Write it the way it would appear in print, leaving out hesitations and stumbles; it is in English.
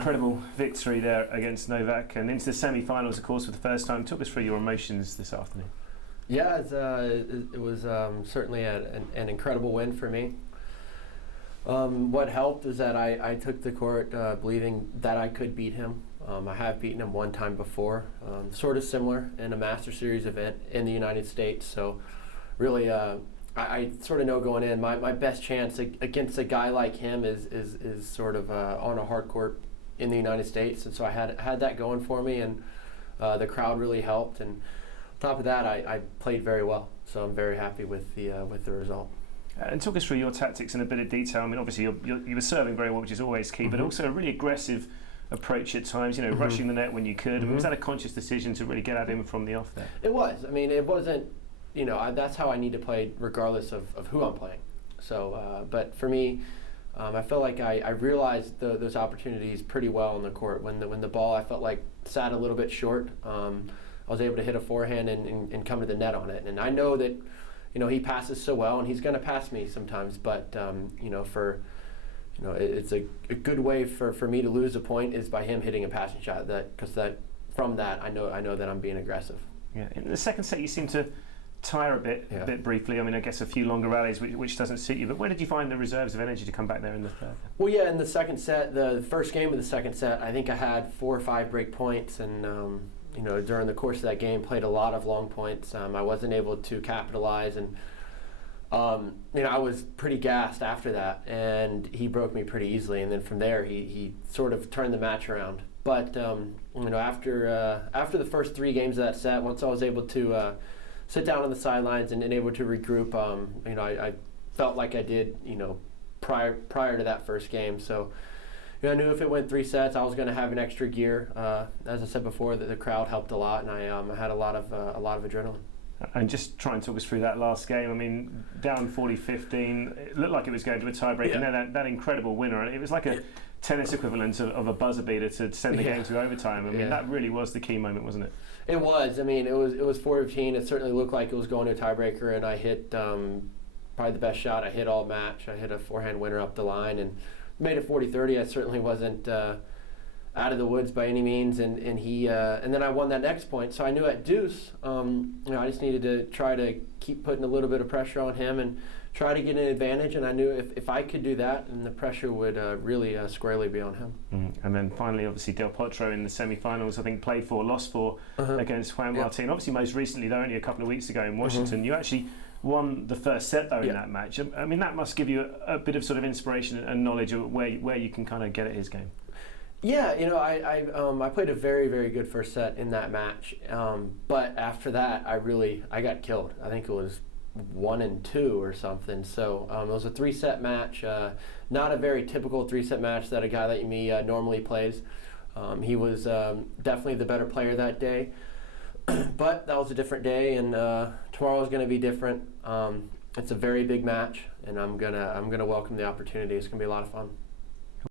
incredible victory there against Novak and into the semi-finals, of course, for the first time. Talk us through your emotions this afternoon. Yeah, it was certainly an incredible win for me. What helped is that I took the court believing that I could beat him. I have beaten him one time before, sort of similar in a Master Series event in the United States. So really, I sort of know going in, my best chance against a guy like him is sort of on a hard court in the United States. And so I had that going for me, and the crowd really helped. And on top of that, I played very well. So I'm very happy with the result. And talk us through your tactics in a bit of detail. I mean, obviously you were serving very well, which is always key, but also a really aggressive approach at times, rushing the net when you could. I mean, was that a conscious decision to really get at him from the off there? It was. I mean, it wasn't, that's how I need to play regardless of who I'm playing. So, but for me, I felt like I realized those opportunities pretty well on the court. When the ball, I felt like, sat a little bit short, I was able to hit a forehand and come to the net on it. And I know that, he passes so well, and he's going to pass me sometimes, but, it's a good way for me to lose a point is by him hitting a passing shot. Because from that I know that I'm being aggressive. Yeah. In the second set, you seem to tire a bit briefly. I mean, I guess a few longer rallies, which doesn't suit you. But where did you find the reserves of energy to come back there in the third? Well, yeah, in the second set, the first game of the second set, I think I had 4 or 5 break points, and during the course of that game, played a lot of long points. I wasn't able to capitalize, and I was pretty gassed after that, and he broke me pretty easily. And then from there, he sort of turned the match around. But after the first 3 games of that set, once I was able to sit down on the sidelines and able to regroup, I felt like I did, prior to that first game. So, I knew if it went 3 sets, I was going to have an extra gear. As I said before, the crowd helped a lot, and I had a lot of adrenaline. And just try and talk us through that last game. I mean, down 40-15, it looked like it was going to a tiebreak, and then that incredible winner. It was like a tennis equivalent of a buzzer beater to send the game to overtime. I mean, that really was the key moment, wasn't it? It was. I mean, it was 4-15. It certainly looked like it was going to a tiebreaker, and I hit probably the best shot I hit all match. I hit a forehand winner up the line and made it 40-30. I certainly wasn't out of the woods by any means, and then I won that next point. So I knew at deuce, I just needed to try to keep putting a little bit of pressure on him and try to get an advantage. And I knew if I could do that, then the pressure would really squarely be on him. And then finally, obviously, Del Potro in the semi-finals, I think played 4, lost 4 against Juan Martin. Obviously, most recently, though, only a couple of weeks ago in Washington, you actually won the first set though in that match. I mean, that must give you a bit of sort of inspiration and knowledge of where you can kind of get at his game. Yeah, I played a very, very good first set in that match, but after that, I got killed. I think it was 1-2 or something. So it was a 3-set match, not a very typical 3-set match that a guy like me normally plays. He was definitely the better player that day, but that was a different day, and tomorrow is going to be different. It's a very big match, and I'm gonna welcome the opportunity. It's gonna be a lot of fun.